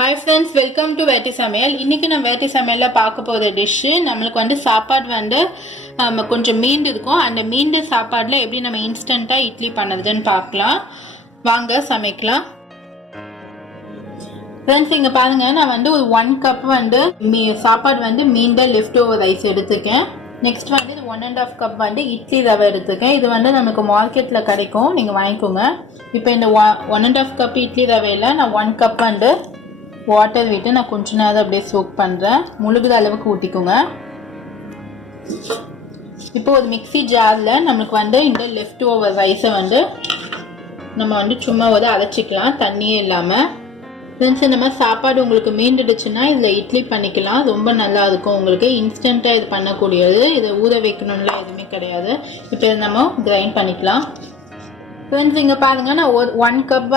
Hi friends, welcome to Veti Samayal. இன்னைக்கு நம்ம Veti Samayalல பார்க்க போற டிஷ் நமக்கு வந்து சாப்பாடு கொஞ்சம் மீந்து இருக்கும். அந்த மீந்து சாப்பாடுல எப்படி நம்ம இன்ஸ்டன்ட்டா இட்லி பண்ணதுன்னு பார்க்கலாம். வாங்க சமைக்கலாம். Friends, இங்க பாருங்க, நான் வந்து ஒரு 1 கப் சாப்பாடு மீந்த லெஃப்ட் ஓவர் ரைஸ் எடுத்துக்கேன். நெக்ஸ்ட் இது 1.5 கப் இட்லி ரவை எடுத்துக்கேன். இது நமக்கு மார்க்கெட்ல கிடைக்கும், நீங்க வாங்கிக்கோங்க. இப்போ இந்த 1.5 கப் இட்லி ரவையில நான் 1 கப் வாட்டர் விட்டு நான் கொஞ்ச நேரம் அப்படியே சோக் பண்றேன். முழுகிற அளவுக்கு ஊற்றிக்கோங்க. இப்போ ஒரு மிக்ஸி ஜார்ல நமக்கு இந்த லெஃப்ட் ஓவர் ரைஸை நம்ம சும்மா அரைச்சிக்கலாம், தண்ணியே இல்லாம. ஃப்ரெண்ட்ஸ், இந்த மாதிரி சாப்பாடு உங்களுக்கு மீண்டுடுச்சுன்னா இதில் இட்லி பண்ணிக்கலாம். ரொம்ப நல்லா இருக்கும். உங்களுக்கு இன்ஸ்டண்ட்டாக இது பண்ணக்கூடியது. இதை ஊற வைக்கணும்ல எதுவுமே கிடையாது. இப்போ இதை நம்ம கிரைண்ட் பண்ணிக்கலாம். ஃப்ரெண்ட்ஸ், இங்கே பாருங்க, நான் 1 கப்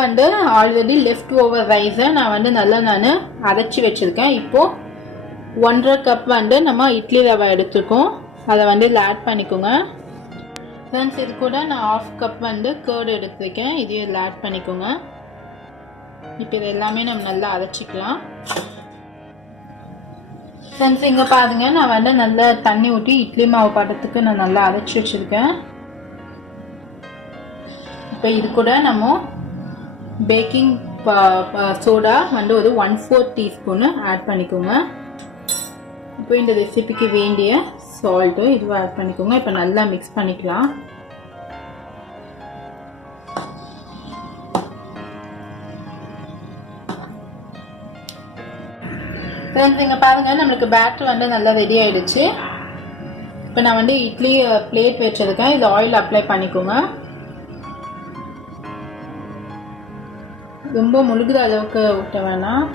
ஆல்ரெடி லெஃப்ட் ஓவர் ரைஸை நான் நான் அரைச்சி வச்சிருக்கேன். இப்போ 1.5 கப் நம்ம இட்லி ரவை எடுத்துக்கோம். அதை இதில் ஆட் பண்ணிக்கோங்க. ஃப்ரெண்ட்ஸ், இது கூட நான் 1/2 கப் கர்டு எடுத்துருக்கேன். இதையும் இதில் ஆட் பண்ணிக்கோங்க. இப்போ இது எல்லாமே நம்ம நல்லா அரைச்சிக்கலாம். ஃப்ரெண்ட்ஸ், இங்கே பாருங்க, நான் நல்லா தண்ணி ஊற்றி இட்லி மாவு படத்துக்கு நான் நல்லா அரைச்சி வச்சிருக்கேன். இப்போ இது கூட நம்ம பேக்கிங் சோடா ஒரு 1/4 டீஸ்பூன் ஆட் பண்ணிக்கோங்க. இப்போ இந்த ரெசிபிக்கு வேண்டிய சால்ட்டு இதுவும் ஆட் பண்ணிக்கோங்க. இப்போ நல்லா மிக்ஸ் பண்ணிக்கலாம். ஃப்ரெண்ட்ஸ், இங்கே பாருங்க, நம்மளுக்கு பேட்டர் நல்லா ரெடி ஆயிடுச்சு. இப்போ நான் இட்லி பிளேட் வச்சிருக்கேன். இது ஆயில் அப்ளை பண்ணிக்கோங்க. ரொம்ப முழுகிற அளவுக்கு ஊற்ற வேணாம்.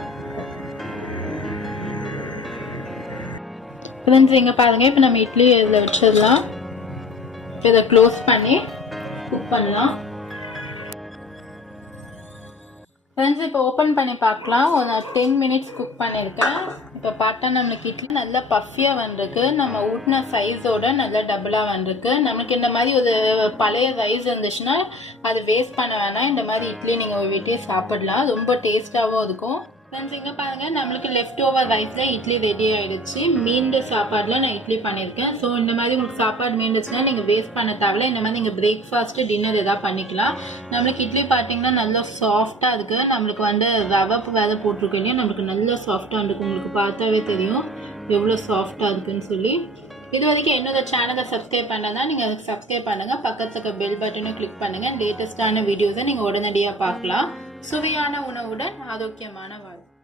ஃப்ரெண்ட்ஸ், இங்கே பாருங்க, இப்போ நம்ம இட்லி இதில் வச்சிடலாம். இப்போ இதை க்ளோஸ் பண்ணி குக் பண்ணலாம். ஃப்ரெண்ட்ஸ், இப்போ ஓப்பன் பண்ணி பார்க்கலாம். ஒரு 10 மினிட்ஸ் குக் பண்ணியிருக்கேன். இப்போ பார்த்தா நம்மளுக்கு இட்லி நல்லா பஃபியாக வந்திருக்கு. நம்ம ஊட்டின சைஸோட நல்லா டபுளாக வந்திருக்கு. நமக்கு இந்த மாதிரி ஒரு பழைய ரைஸ் இருந்துச்சுன்னா அது வேஸ்ட் பண்ண வேணாம். இந்த மாதிரி இட்லி நீங்கள் வீட்டையே சாப்பிடலாம். ரொம்ப டேஸ்ட்டாகவும் இருக்கும். ஃப்ரெண்ட்ஸ், இங்கே பாருங்கள், நம்மளுக்கு லெஃப்ட் ஓவர் ரைஸில் இட்லி ரெடி ஆகிடுச்சு. மீண்ட சாப்பாடில் நான் இட்லி பண்ணியிருக்கேன். ஸோ இந்த மாதிரி உங்களுக்கு சாப்பாடு மீண்டுச்சுன்னா நீங்கள் வேஸ்ட் பண்ண தேவையில்ல. இந்த மாதிரி நீங்கள் பிரேக்ஃபாஸ்ட்டு டின்னர் எதாவது பண்ணிக்கலாம். நம்மளுக்கு இட்லி பார்த்தீங்கன்னா நல்லா சாஃப்டாக இருக்குது. நம்மளுக்கு ரவை வேலை போட்டிருக்கோம் இல்லையா, நம்மளுக்கு நல்லா சாஃப்டாக இருக்குது. உங்களுக்கு பார்த்தாவே தெரியும் எவ்வளோ சாஃப்டாக இருக்குன்னு சொல்லி. இது வரைக்கும் என்னோட சேனலை சப்ஸ்கிரைப் பண்ணனா நீங்கள் அதுக்கு சப்ஸ்கிரைப் பண்ணுங்கள். பக்கத்தில் இருக்க பெல் பட்டனும் கிளிக் பண்ணுங்கள். லேட்டஸ்டான வீடியோஸை நீங்கள் உடனடியாக பார்க்கலாம். சுவையான உணவுடன் ஆரோக்கியமான வாழ்க்கை.